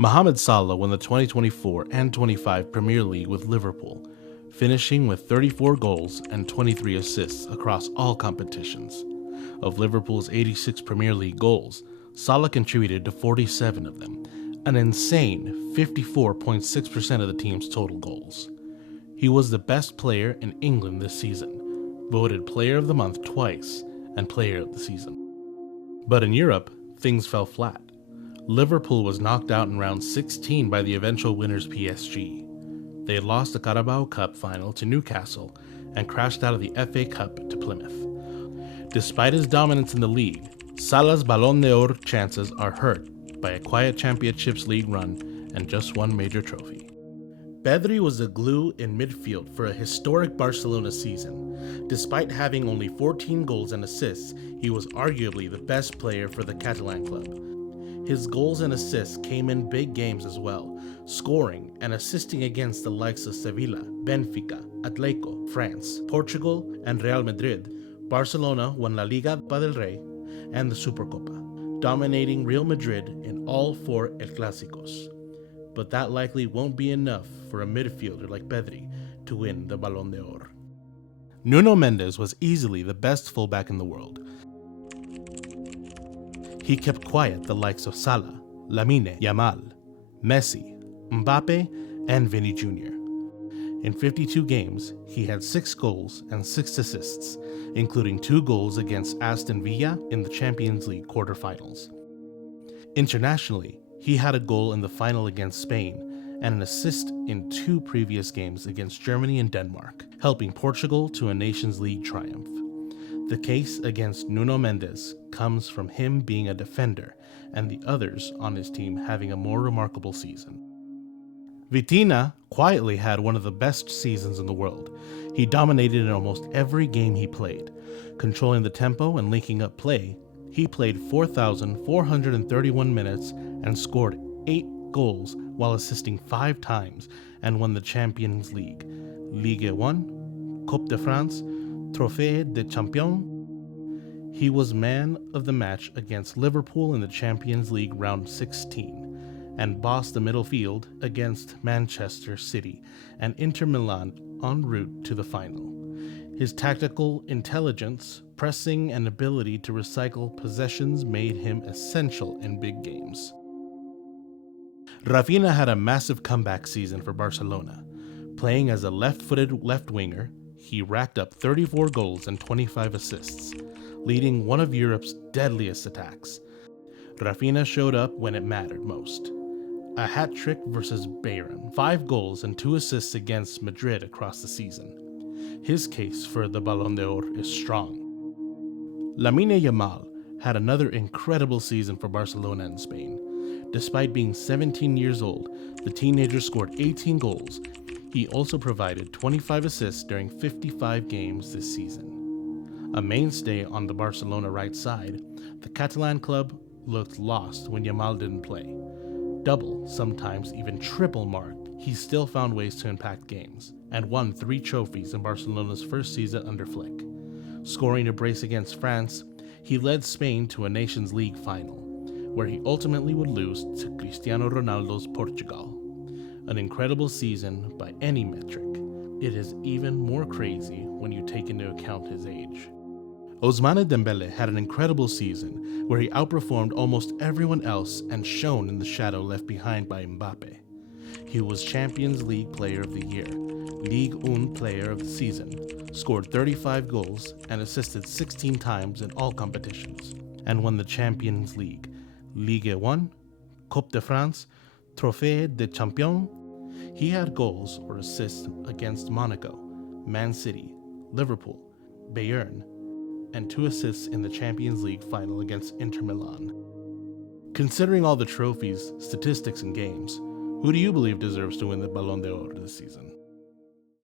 Mohammed Salah won the 2024 and 25 Premier League with Liverpool, finishing with 34 goals and 23 assists across all competitions. Of Liverpool's 86 Premier League goals, Salah contributed to 47 of them, an insane 54.6% of the team's total goals. He was the best player in England this season, voted Player of the Month twice and Player of the Season. But in Europe, things fell flat. Liverpool was knocked out in round 16 by the eventual winners PSG. They had lost the Carabao Cup final to Newcastle and crashed out of the FA Cup to Plymouth. Despite his dominance in the league, Salah's Balon D'or chances are hurt by a quiet Championships League run and just one major trophy. Pedri was the glue in midfield for a historic Barcelona season. Despite having only 14 goals and assists, he was arguably the best player for the Catalan club. His goals and assists came in big games as well, scoring and assisting against the likes of Sevilla, Benfica, Atletico, France, Portugal, and Real Madrid. Barcelona won La Liga del Rey and the Supercopa, dominating Real Madrid in all 4 El Clásicos. But that likely won't be enough for a midfielder like Pedri to win the Balon D'or. Nuno Mendes was easily the best fullback in the world. He kept quiet the likes of Salah, Lamine, Yamal, Messi, Mbappe, and Vini Jr. In 52 games, he had 6 goals and 6 assists, including 2 goals against Aston Villa in the Champions League quarterfinals. Internationally, he had a goal in the final against Spain and an assist in 2 previous games against Germany and Denmark, helping Portugal to a Nations League triumph. The case against Nuno Mendes comes from him being a defender and the others on his team having a more remarkable season. Vitinha quietly had one of the best seasons in the world. He dominated in almost every game he played, controlling the tempo and linking up play. He played 4,431 minutes and scored 8 goals while assisting 5 times and won the Champions League, Ligue 1, Coupe de France, Trophée des Champions. He was man of the match against Liverpool in the Champions League round 16 and bossed the middle field against Manchester City and Inter Milan en route to the final. His tactical intelligence, pressing, and ability to recycle possessions made him essential in big games. Raphinha had a massive comeback season for Barcelona. Playing as a left-footed left winger, he racked up 34 goals and 25 assists, leading one of Europe's deadliest attacks. Raphinha showed up when it mattered most. A hat-trick versus Bayern, 5 goals and 2 assists against Madrid across the season. His case for the Balon d'Or is strong. Lamine Yamal had another incredible season for Barcelona and Spain. Despite being 17 years old, the teenager scored 18 goals. He also provided 25 assists during 55 games this season. A mainstay on the Barcelona right side, the Catalan club looked lost when Yamal didn't play. Double, sometimes even triple marked, he still found ways to impact games and won 3 trophies in Barcelona's first season under Flick. Scoring a brace against France, he led Spain to a Nations League final, where he ultimately would lose to Cristiano Ronaldo's Portugal. An incredible season by any metric. It is even more crazy when you take into account his age. Ousmane Dembele had an incredible season where he outperformed almost everyone else and shone in the shadow left behind by Mbappe. He was Champions League Player of the Year, Ligue 1 Player of the Season, scored 35 goals and assisted 16 times in all competitions, and won the Champions League, Ligue 1, Coupe de France, Trophée des Champions. He had goals or assists against Monaco, Man City, Liverpool, Bayern, and 2 assists in the Champions League final against Inter Milan. Considering all the trophies, statistics, and games, who do you believe deserves to win the Balon d'Or this season?